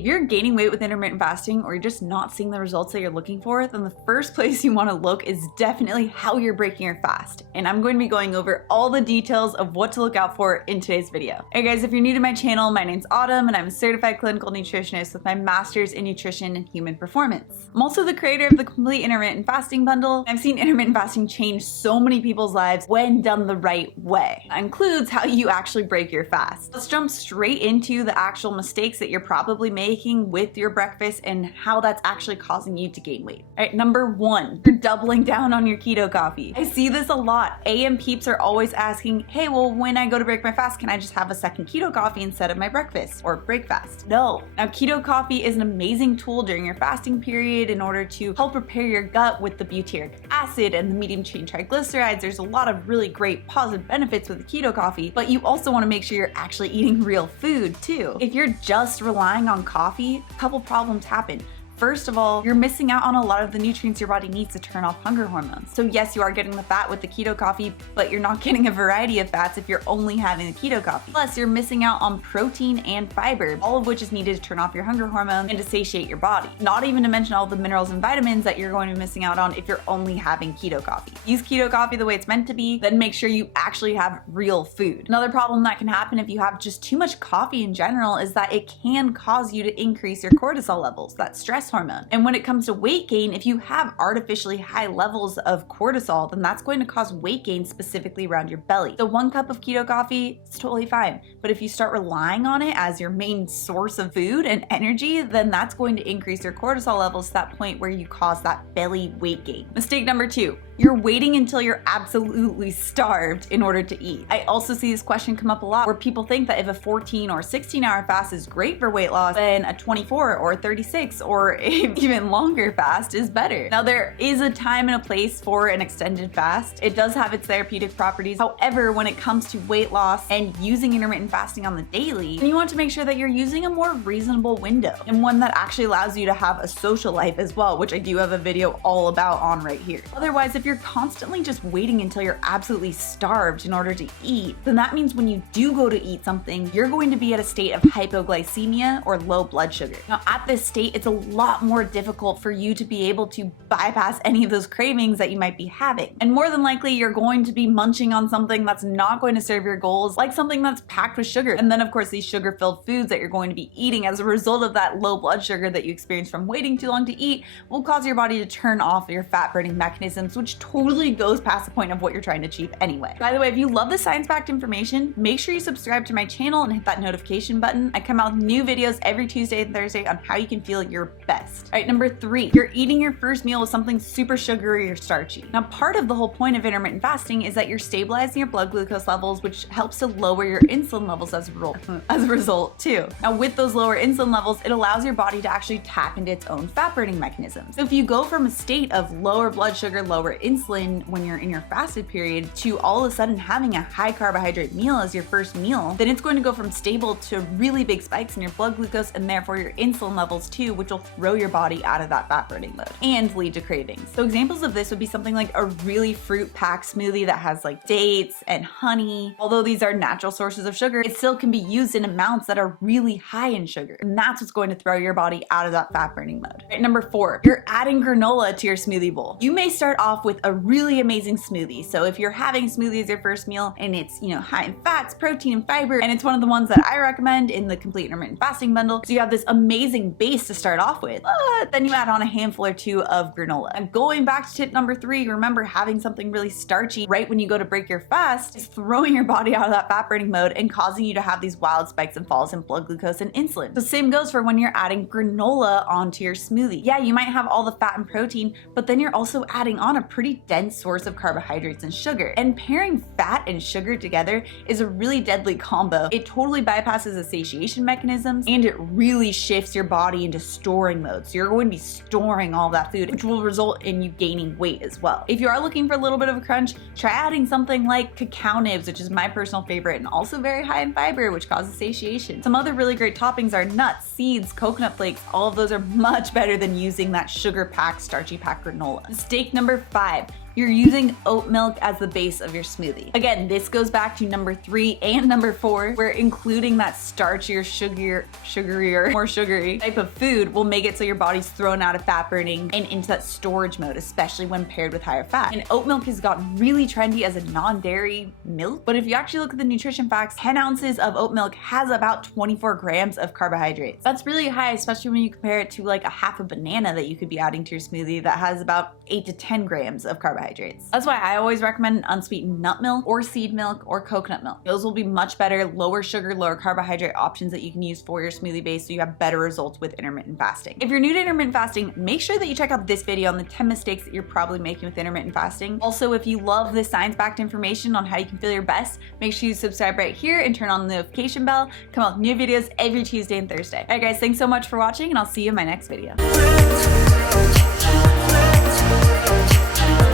If you're gaining weight with intermittent fasting or you're just not seeing the results that you're looking for, then the first place you want to look is definitely how you're breaking your fast. And I'm going to be going over all the details of what to look out for in today's video. Hey guys, if you're new to my channel, my name's Autumn and I'm a certified clinical nutritionist with my master's in nutrition and human performance. I'm also the creator of the complete intermittent fasting bundle. I've seen intermittent fasting change so many people's lives when done the right way. That includes how you actually break your fast. Let's jump straight into the actual mistakes that you're probably making with your breakfast and how that's actually causing you to gain weight. All right, number one, you're doubling down on your keto coffee. I see this a lot. AM peeps are always asking, hey, well, when I go to break my fast, can I just have a second keto coffee instead of my breakfast or break fast? No. Now, keto coffee is an amazing tool during your fasting period in order to help repair your gut with the butyric acid and the medium chain triglycerides. There's a lot of really great positive benefits with the keto coffee, but you also want to make sure you're actually eating real food too. If you're just relying on coffee, a couple problems happen. First of all, you're missing out on a lot of the nutrients your body needs to turn off hunger hormones. So yes, you are getting the fat with the keto coffee, but you're not getting a variety of fats if you're only having the keto coffee. Plus, you're missing out on protein and fiber, all of which is needed to turn off your hunger hormones and to satiate your body. Not even to mention all the minerals and vitamins that you're going to be missing out on if you're only having keto coffee. Use keto coffee the way it's meant to be, then make sure you actually have real food. Another problem that can happen if you have just too much coffee in general is that it can cause you to increase your cortisol levels, that stress hormone. And when it comes to weight gain, if you have artificially high levels of cortisol, then that's going to cause weight gain specifically around your belly. So 1 cup of keto coffee is totally fine. But if you start relying on it as your main source of food and energy, then that's going to increase your cortisol levels to that point where you cause that belly weight gain. Mistake number 2. You're waiting until you're absolutely starved in order to eat. I also see this question come up a lot where people think that if a 14 or 16-hour fast is great for weight loss, then a 24 or 36 or even longer fast is better. Now, there is a time and a place for an extended fast. It does have its therapeutic properties. However, when it comes to weight loss and using intermittent fasting on the daily, then you want to make sure that you're using a more reasonable window and one that actually allows you to have a social life as well, which I do have a video all about on right here. Otherwise, if you're constantly just waiting until you're absolutely starved in order to eat, then that means when you do go to eat something, you're going to be at a state of hypoglycemia or low blood sugar. Now, at this state, it's a lot more difficult for you to be able to bypass any of those cravings that you might be having. And more than likely, you're going to be munching on something that's not going to serve your goals, like something that's packed with sugar. And then, of course, these sugar-filled foods that you're going to be eating as a result of that low blood sugar that you experience from waiting too long to eat will cause your body to turn off your fat-burning mechanisms, which totally goes past the point of what you're trying to achieve anyway. By the way, if you love the science-backed information, make sure you subscribe to my channel and hit that notification button. I come out with new videos every Tuesday and Thursday on how you can feel your best. All right, number 3, you're eating your first meal with something super sugary or starchy. Now, part of the whole point of intermittent fasting is that you're stabilizing your blood glucose levels, which helps to lower your insulin levels as a result too. Now, with those lower insulin levels, it allows your body to actually tap into its own fat-burning mechanisms. So if you go from a state of lower blood sugar, lower insulin when you're in your fasted period to all of a sudden having a high carbohydrate meal as your first meal, then it's going to go from stable to really big spikes in your blood glucose and therefore your insulin levels too, which will throw your body out of that fat burning mode and lead to cravings. So examples of this would be something like a really fruit-packed smoothie that has like dates and honey. Although these are natural sources of sugar, it still can be used in amounts that are really high in sugar. And that's what's going to throw your body out of that fat burning mode. Right, number 4, you're adding granola to your smoothie bowl. You may start off with a really amazing smoothie. So if you're having smoothie as your first meal and it's, high in fats, protein, and fiber, and it's one of the ones that I recommend in the complete intermittent fasting bundle, so you have this amazing base to start off with, but then you add on a handful or 2 of granola. And going back to tip number 3, remember having something really starchy right when you go to break your fast is throwing your body out of that fat burning mode and causing you to have these wild spikes and falls in blood glucose and insulin. The same goes for when you're adding granola onto your smoothie. Yeah, you might have all the fat and protein, but then you're also adding on a pretty dense source of carbohydrates and sugar. And pairing fat and sugar together is a really deadly combo. It totally bypasses the satiation mechanisms and it really shifts your body into storing mode. So you're going to be storing all that food, which will result in you gaining weight as well. If you are looking for a little bit of a crunch, try adding something like cacao nibs, which is my personal favorite and also very high in fiber, which causes satiation. Some other really great toppings are nuts, seeds, coconut flakes. All of those are much better than using that sugar-packed, starchy-packed granola. Mistake number 5. you're using oat milk as the base of your smoothie. Again, this goes back to number 3 and number 4, where including that starchier, sugarier, more sugary type of food will make it so your body's thrown out of fat burning and into that storage mode, especially when paired with higher fat. And oat milk has gotten really trendy as a non-dairy milk, but if you actually look at the nutrition facts, 10 ounces of oat milk has about 24 grams of carbohydrates. That's really high, especially when you compare it to like a half a banana that you could be adding to your smoothie that has about 8 to 10 grams of carbohydrates. That's why I always recommend unsweetened nut milk or seed milk or coconut milk. Those will be much better, lower sugar, lower carbohydrate options that you can use for your smoothie base so you have better results with intermittent fasting. If you're new to intermittent fasting, make sure that you check out this video on the 10 mistakes that you're probably making with intermittent fasting. Also, if you love this science-backed information on how you can feel your best, make sure you subscribe right here and turn on the notification bell. Come out with new videos every Tuesday and Thursday. Alright guys, thanks so much for watching, and I'll see you in my next video.